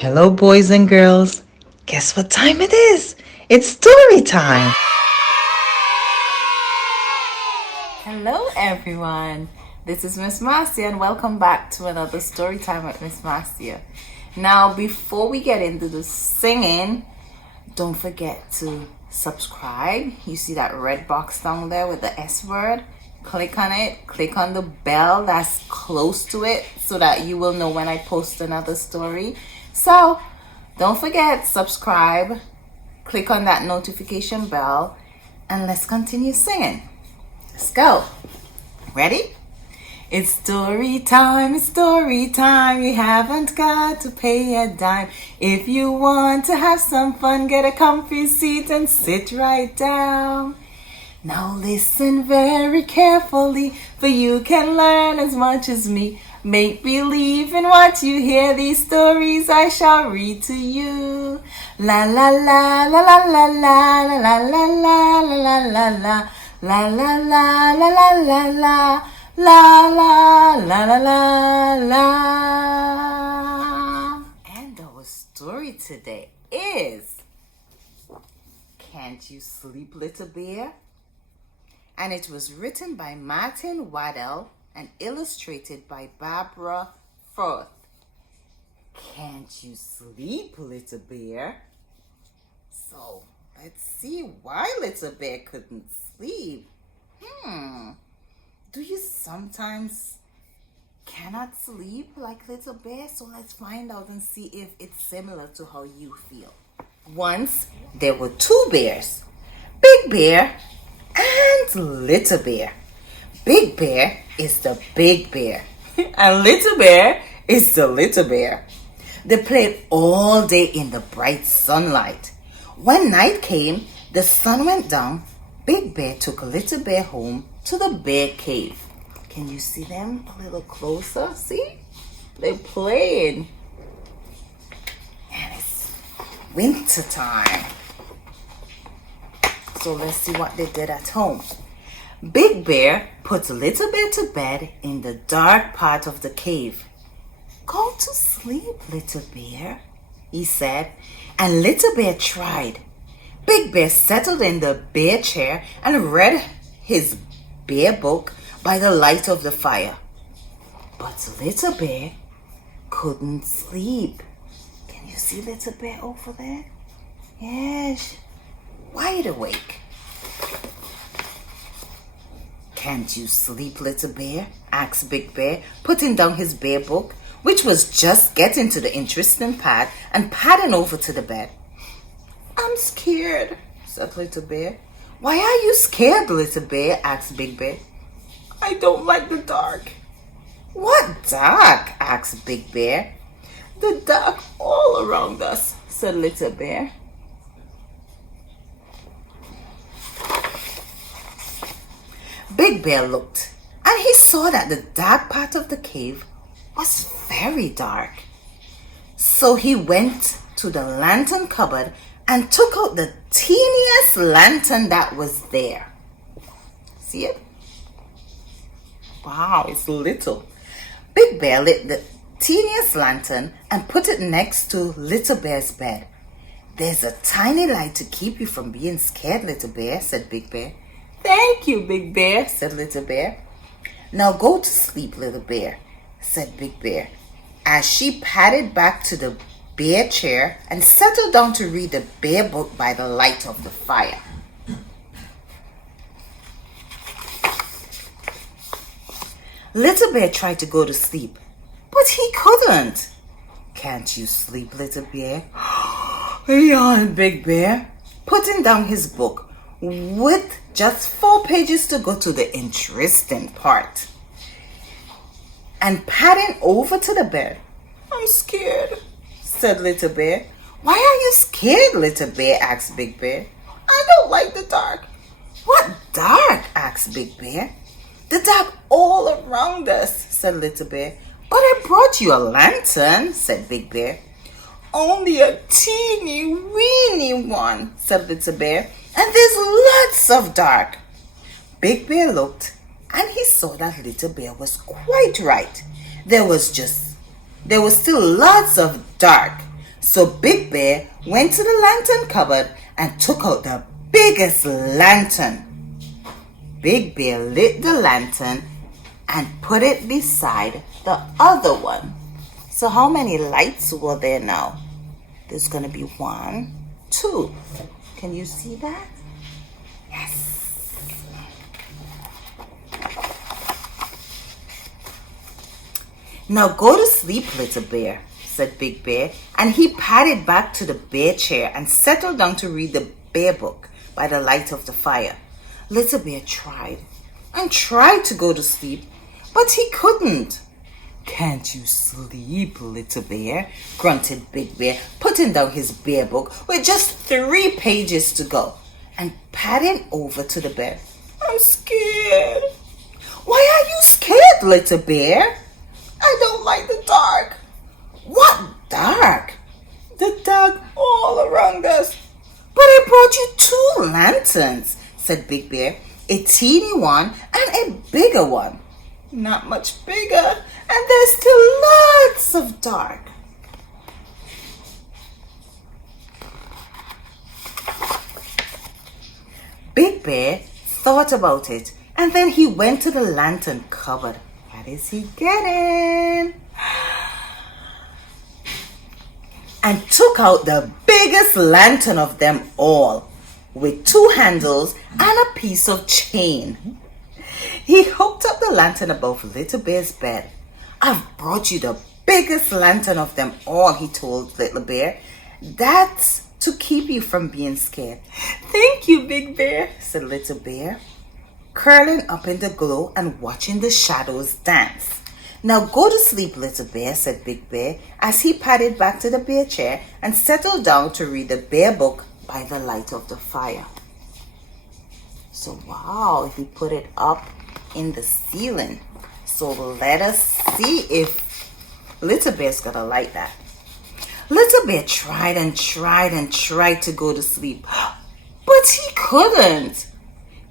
Hello, boys and girls. Guess what time it is? It's story time. Hello, everyone. This is Miss Marcia, and welcome back to another story time with Miss Marcia. Now, before we get into the singing, don't forget to subscribe. You see that red box down there with the S word? Click on it. Click on the bell that's close to it so that you will know when I post another story. So, don't forget, subscribe. Click on that notification bell, and let's continue singing. Let's go. Ready? It's story time, you haven't got to pay a dime. If you want to have some fun, get a comfy seat and sit right down. Now listen very carefully, for you can learn as much as me. Make believe in what you hear, these stories I shall read to you. La la la la la la la la la la la la la. La la la la la la la la la la la la la. And our story today is Can't You Sleep, Little Bear? And it was written by Martin Waddell and illustrated by Barbara Firth. Can't you sleep, little bear? So let's see why little bear couldn't sleep. Do you sometimes cannot sleep like little bear? So let's find out and see if it's similar to how you feel. Once there were two bears, Big Bear and Little Bear. Big Bear is the big bear and Little Bear is the little bear. They played all day in the bright sunlight. When night came, the sun went down. Big Bear took Little Bear home to the bear cave. Can you see them a little closer? See? They're playing. And it's winter time. So let's see what they did at home. Big Bear put Little Bear to bed in the dark part of the cave. Go to sleep, Little Bear, he said, and Little Bear tried. Big Bear settled in the bear chair and read his bear book by the light of the fire. But Little Bear couldn't sleep. Can you see Little Bear over there? Yes, wide awake. Can't you sleep, Little Bear? Asked Big Bear, putting down his bear book, which was just getting to the interesting part, and padding over to the bed. I'm scared, said Little Bear. Why are you scared, Little Bear? Asked Big Bear. I don't like the dark. What dark? Asked Big Bear. The dark all around us, said Little Bear. Big Bear looked, and he saw that the dark part of the cave was very dark. So he went to the lantern cupboard and took out the teeniest lantern that was there. See it? Wow, it's little. Big Bear lit the teeniest lantern and put it next to Little Bear's bed. There's a tiny light to keep you from being scared, Little Bear, said Big Bear. Thank you, Big Bear, said Little Bear. Now go to sleep, Little Bear, said Big Bear, as she padded back to the bear chair and settled down to read the bear book by the light of the fire. Little Bear tried to go to sleep, but he couldn't. Can't you sleep, Little Bear? Yawned Big Bear, putting down his book with just 4 pages to go to the interesting part, and padding over to the bed. I'm scared, said Little Bear. Why are you scared, Little Bear? Asked Big Bear. I don't like the dark. What dark? Asked Big Bear. The dark all around us, said Little Bear. But I brought you a lantern, said Big Bear. Only a teeny weeny one, said Little Bear, and there's lots of dark. Big Bear looked, and he saw that Little Bear was quite right. There was still lots of dark, So Big Bear went to the lantern cupboard and took out the biggest lantern. Big Bear lit the lantern and put it beside the other one. So how many lights were there now? There's going to be 1, 2. Can you see that? Yes. Now go to sleep, Little Bear, said Big Bear, and he padded back to the bear chair and settled down to read the bear book by the light of the fire. Little Bear tried and tried to go to sleep, but he couldn't. Can't you sleep, Little Bear? Grunted Big Bear, putting down his bear book with just 3 pages to go and padding over to the bed. I'm scared. Why are you scared, Little Bear? I don't like the dark. What dark? The dark all around us. But I brought you 2 lanterns, said Big Bear. A teeny one and a bigger one. Not much bigger, and there's still lots of dark. Big Bear thought about it, and then he went to the lantern cupboard. What is he getting? And took out the biggest lantern of them all, with 2 handles and a piece of chain. He hooked up the lantern above Little Bear's bed. I've brought you the biggest lantern of them all, he told Little Bear. That's to keep you from being scared. Thank you, Big Bear, said Little Bear, curling up in the glow and watching the shadows dance. Now go to sleep, Little Bear, said Big Bear, as he padded back to the bear chair and settled down to read the bear book by the light of the fire. So wow, he put it up in the ceiling. So let us see if Little Bear's gonna like that. Little Bear tried and tried and tried to go to sleep, but he couldn't.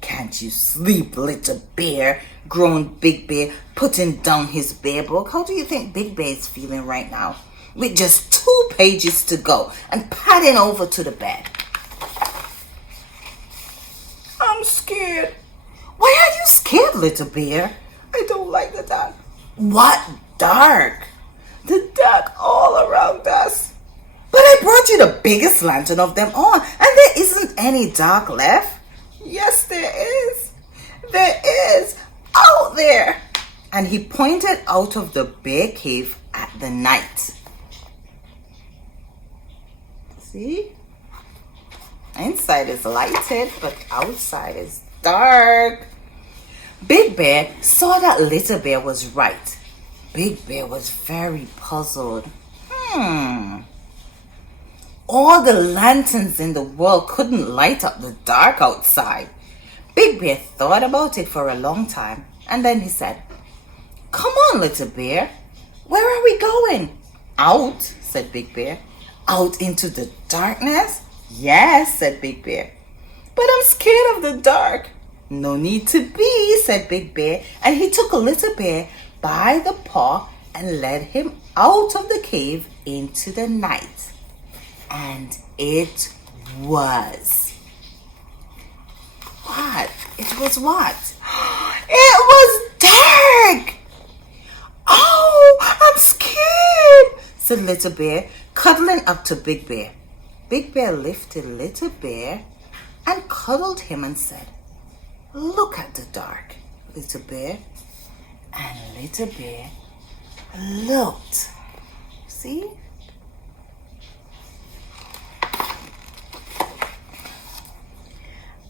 Can't you sleep, Little Bear? Groaned Big Bear, putting down his bear book. How do you think Big Bear is feeling right now? With just 2 pages to go and padding over to the bed. I'm scared. Why are you scared, Little Bear? I don't like the dark. What dark? The dark all around us. But I brought you the biggest lantern of them all, and there isn't any dark left. Yes, there is. There is. Out there. And he pointed out of the bear cave at the night. See? Inside is lighted, but outside is dark. Big Bear saw that Little Bear was right. Big Bear was very puzzled. All the lanterns in the world couldn't light up the dark outside. Big Bear thought about it for a long time, and then he said, Come on, Little Bear. Where are we going? Out, said Big Bear. Out into the darkness? Yes, said Big Bear. But I'm scared of the dark. No need to be, said Big Bear, and he took Little Bear by the paw and led him out of the cave into the night. And it was. What? It was what? It was dark! Oh, I'm scared, said Little Bear, cuddling up to Big Bear. Big Bear lifted Little Bear and cuddled him and said, Look at the dark, Little Bear. And Little Bear looked. See?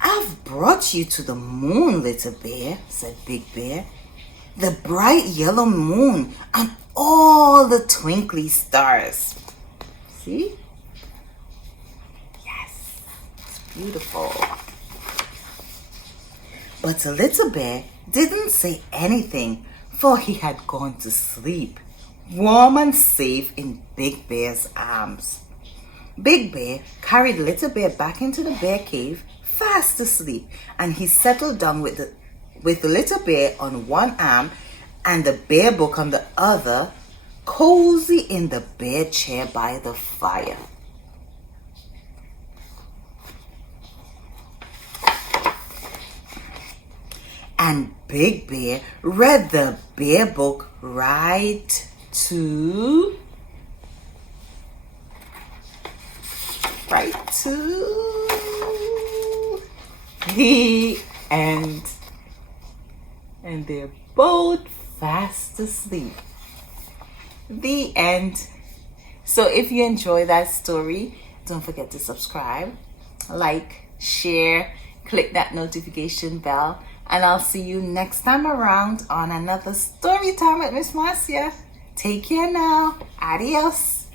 I've brought you to the moon, Little Bear, said Big Bear. The bright yellow moon and all the twinkly stars. See? Yes, it's beautiful. But Little Bear didn't say anything, for he had gone to sleep, warm and safe in Big Bear's arms. Big Bear carried Little Bear back into the bear cave, fast asleep, and he settled down with Little Bear on one arm and the bear book on the other cozy in the bear chair by the fire. And Big Bear read the bear book right to the end. And they're both fast asleep. The end. So if you enjoy that story, don't forget to subscribe, like, share, click that notification bell, and I'll see you next time around on another story time with Miss Marcia. Take care now. Adios.